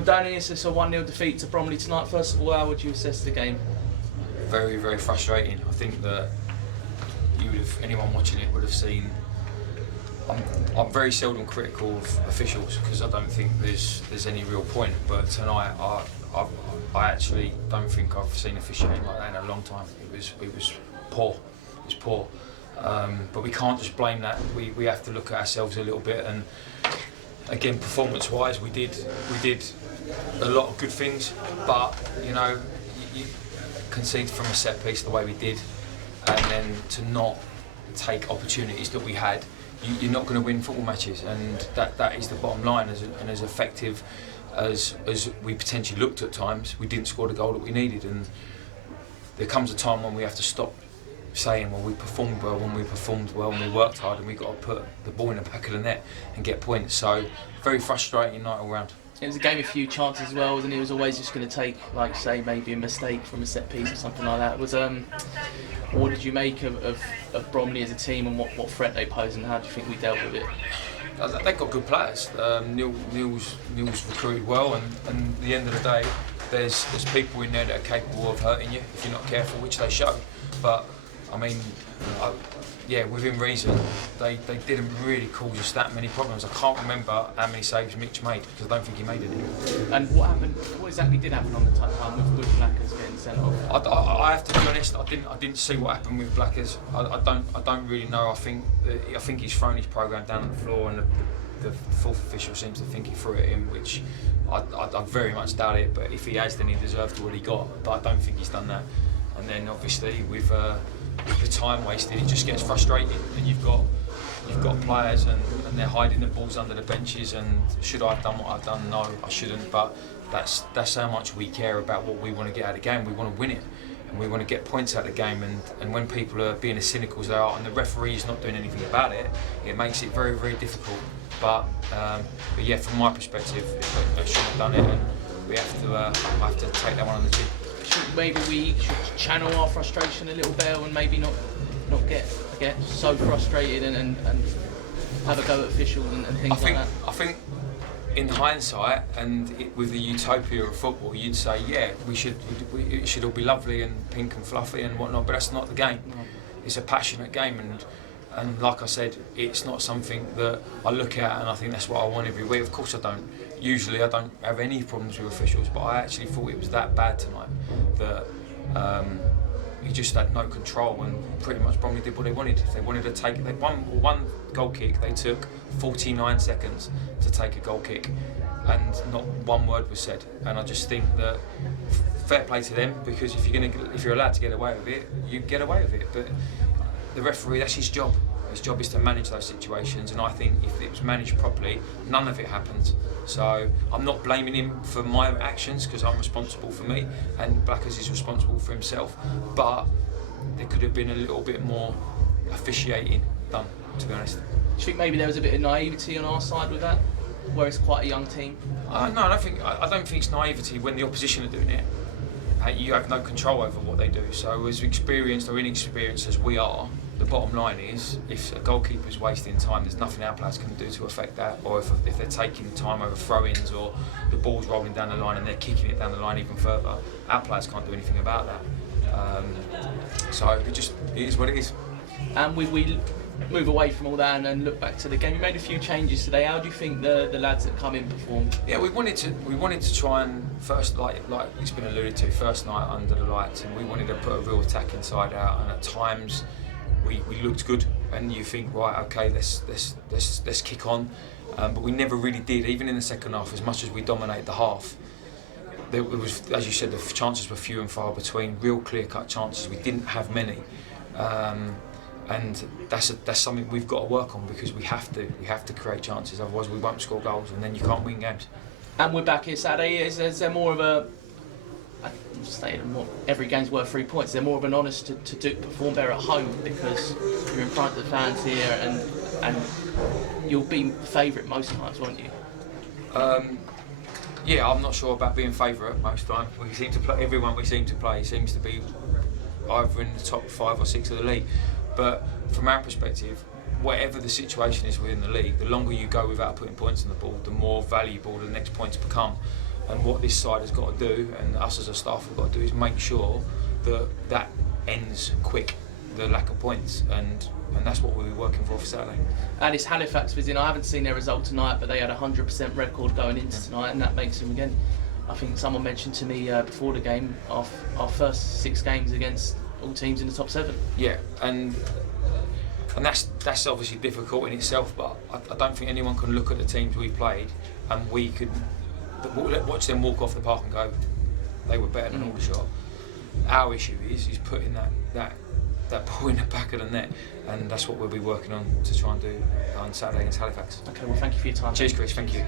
Well, Danny, it's just a 1-0 defeat to Bromley tonight. First of all, how would you assess the game? Very, very frustrating. I think that anyone watching it would have seen. I'm very seldom critical of officials because I don't think there's any real point. But tonight, I actually don't think I've seen officiating like that in a long time. It was poor. It was poor. But we can't just blame that. We have to look at ourselves a little bit. And again, performance-wise, we did a lot of good things. But you concede from a set piece the way we did, and then to not take opportunities that we had, you're not going to win football matches, and that is the bottom line. And as effective as we potentially looked at times, we didn't score the goal that we needed. And there comes a time when we have to stop saying, well, we performed well when we performed well and we worked hard, and we've got to put the ball in the back of the net and get points. So very frustrating night all round. It was a game of few chances as well, and it was always just going to take, like say, maybe a mistake from a set piece or something like that. What did you make of Bromley as a team, and what threat they pose, and how do you think we dealt with it? They've got good players. Neil's recruited well, and at the end of the day, there's people in there that are capable of hurting you if you're not careful, which they show. But I mean, within reason, they didn't really cause us that many problems. I can't remember how many saves Mitch made because I don't think he made any. And what happened? What exactly did happen on the touchline with Blackers getting sent off? I have to be honest. I didn't see what happened with Blackers. I don't really know. I think he's thrown his programme down on the floor, and the fourth official seems to think he threw it in, which I very much doubt it. But if he has, then he deserved what he got. But I don't think he's done that. And then obviously with the time wasted, it just gets frustrating, and you've got players and they're hiding the balls under the benches. And should I have done what I've done? No, I shouldn't. But that's how much we care about what we want to get out of the game. We want to win it, and we want to get points out of the game. And when people are being as cynical as they are, and the referee is not doing anything about it, it makes it very, very difficult. But yeah, from my perspective, they should have done it, and we have to take that one on the chin. Maybe we should channel our frustration a little bit, and maybe not get so frustrated and have a go at officials and things like that. I think in hindsight, and with the utopia of football, you'd say, yeah, it should all be lovely and pink and fluffy and whatnot, but that's not the game. No. It's a passionate game, and like I said, it's not something that I look at and I think that's what I want every week. Of course I don't. Usually I don't have any problems with officials, but I actually thought it was that bad tonight that he just had no control, and pretty much Bromley did what they wanted. If they wanted to take one goal kick, they took 49 seconds to take a goal kick, and not one word was said. And I just think that fair play to them, because if you're allowed to get away with it, you get away with it. But the referee, that's his job. His job is to manage those situations, and I think if it was managed properly, none of it happens. So I'm not blaming him for my actions, because I'm responsible for me, and Blackers is responsible for himself. But there could have been a little bit more officiating done, to be honest. Do you think maybe there was a bit of naivety on our side with that, where it's quite a young team? No, I don't think it's naivety when the opposition are doing it. You have no control over what they do. So as experienced or inexperienced as we are, the bottom line is, if a goalkeeper's wasting time, there's nothing our players can do to affect that. Or if they're taking time over throw-ins, or the ball's rolling down the line and they're kicking it down the line even further, our players can't do anything about that. So it is what it is. And we move away from all that and look back to the game. You made a few changes today. How do you think the lads that come in performed? Yeah, we wanted to try and first, like it's been alluded to, first night under the lights, and we wanted to put a real attack inside out. And at times, we looked good, and you think, right, okay, let's kick on. But we never really did, even in the second half. As much as we dominated the half, there was, as you said, the chances were few and far between. Real clear-cut chances. We didn't have many. And that's something we've got to work on, because we have to create chances, otherwise we won't score goals, and then you can't win games. And we're back here Saturday. Is there more of a, I'm saying every game's worth 3 points, they're more of an honest to perform better at home, because you're in front of the fans here, and you'll be favourite most times, won't you? Yeah, I'm not sure about being favourite most times. We seem to play, everyone we seem to play seems to be either in the top 5 or 6 of the league. But from our perspective, whatever the situation is within the league, the longer you go without putting points on the board, the more valuable the next points become. And what this side has got to do, and us as a staff have got to do, is make sure that that ends quick, the lack of points, and that's what we'll be working for Saturday. And it's Halifax visiting. I haven't seen their result tonight, but they had a 100% record going into tonight, and that makes them, again, I think someone mentioned to me before the game, our first 6 games against all teams in the top 7. Yeah, and that's obviously difficult in itself, but I don't think anyone can look at the teams we played and we could watch them walk off the park and go, they were better than Aldershot. Our issue is putting that ball in the back of the net, and that's what we'll be working on to try and do on Saturday against Halifax. Okay, well, thank you for your time. Cheers, Chris. Thank you.